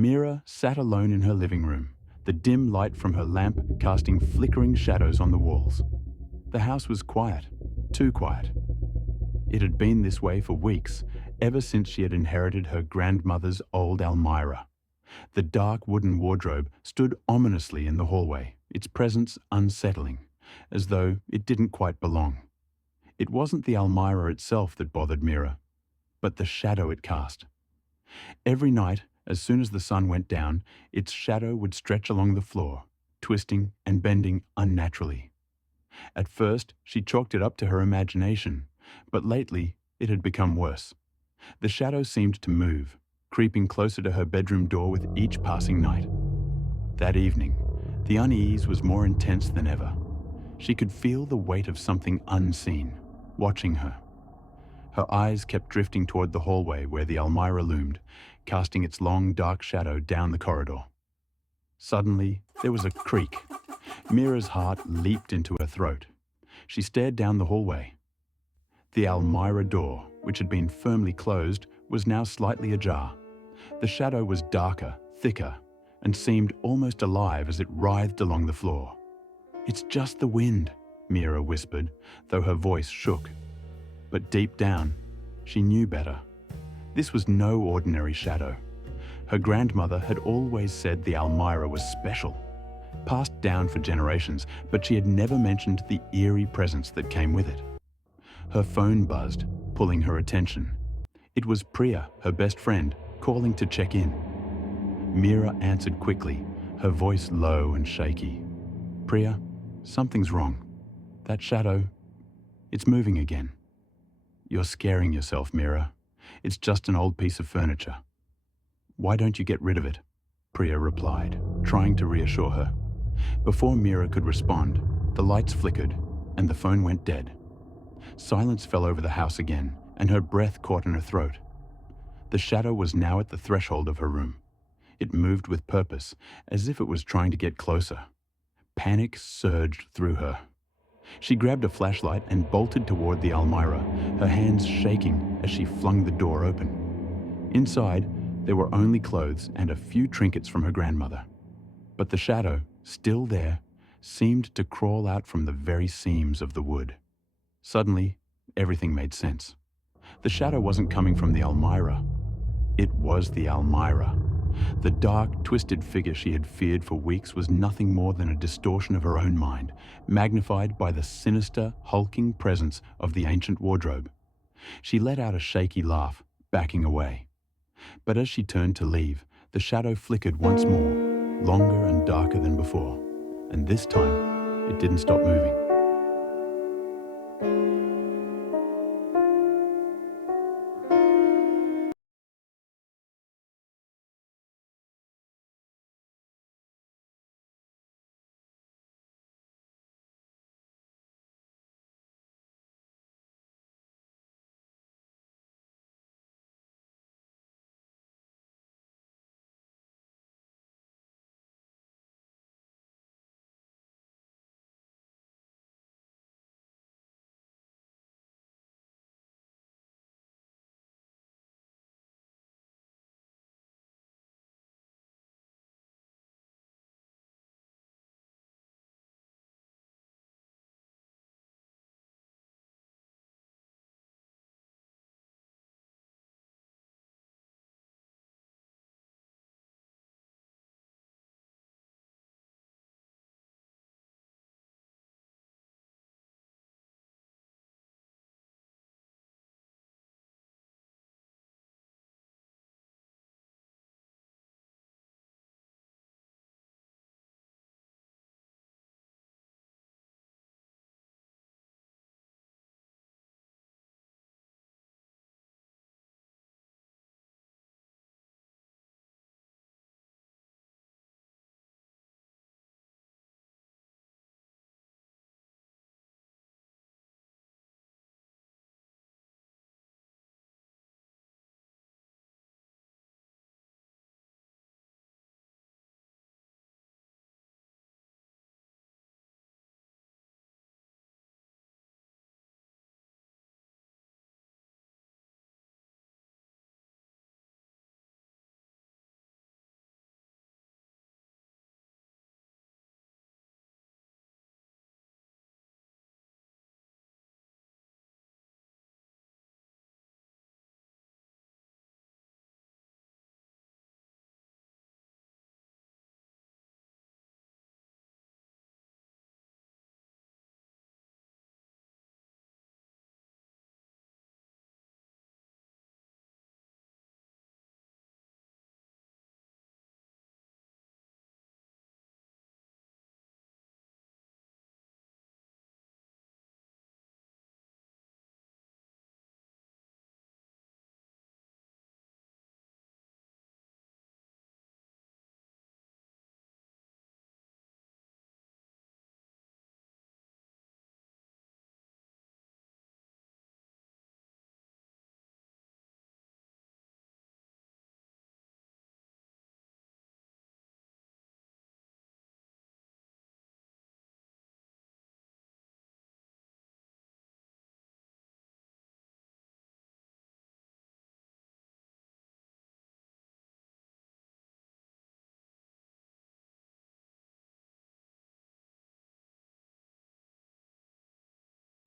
Meera sat alone in her living room, the dim light from her lamp casting flickering shadows on the walls. The house was quiet, too quiet. It had been this way for weeks, ever since she had inherited her grandmother's old almirah. The dark wooden wardrobe stood ominously in the hallway, its presence unsettling, as though it didn't quite belong. It wasn't the almirah itself that bothered Meera, but the shadow it cast. Every night, as soon as the sun went down, its shadow would stretch along the floor, twisting and bending unnaturally. At first, she chalked it up to her imagination, but lately it had become worse. The shadow seemed to move, creeping closer to her bedroom door with each passing night. That evening, the unease was more intense than ever. She could feel the weight of something unseen, watching her. Her eyes kept drifting toward the hallway where the almirah loomed, casting its long, dark shadow down the corridor. Suddenly, there was a creak. Meera's heart leaped into her throat. She stared down the hallway. The almirah door, which had been firmly closed, was now slightly ajar. The shadow was darker, thicker, and seemed almost alive as it writhed along the floor. "It's just the wind," Meera whispered, though her voice shook. But deep down, she knew better. This was no ordinary shadow. Her grandmother had always said the almirah was special, passed down for generations, but she had never mentioned the eerie presence that came with it. Her phone buzzed, pulling her attention. It was Priya, her best friend, calling to check in. Meera answered quickly, her voice low and shaky. "Priya, something's wrong. That shadow, it's moving again." "You're scaring yourself, Meera. It's just an old piece of furniture." "Why don't you get rid of it?" Priya replied, trying to reassure her. Before Meera could respond, the lights flickered and the phone went dead. Silence fell over the house again, and her breath caught in her throat. The shadow was now at the threshold of her room. It moved with purpose, as if it was trying to get closer. Panic surged through her. She grabbed a flashlight and bolted toward the almirah, her hands shaking as she flung the door open. Inside, there were only clothes and a few trinkets from her grandmother. But the shadow, still there, seemed to crawl out from the very seams of the wood. Suddenly, everything made sense. The shadow wasn't coming from the almirah. It was the almirah. The dark, twisted figure she had feared for weeks was nothing more than a distortion of her own mind, magnified by the sinister, hulking presence of the ancient wardrobe. She let out a shaky laugh, backing away. But as she turned to leave, the shadow flickered once more, longer and darker than before, and this time it didn't stop moving.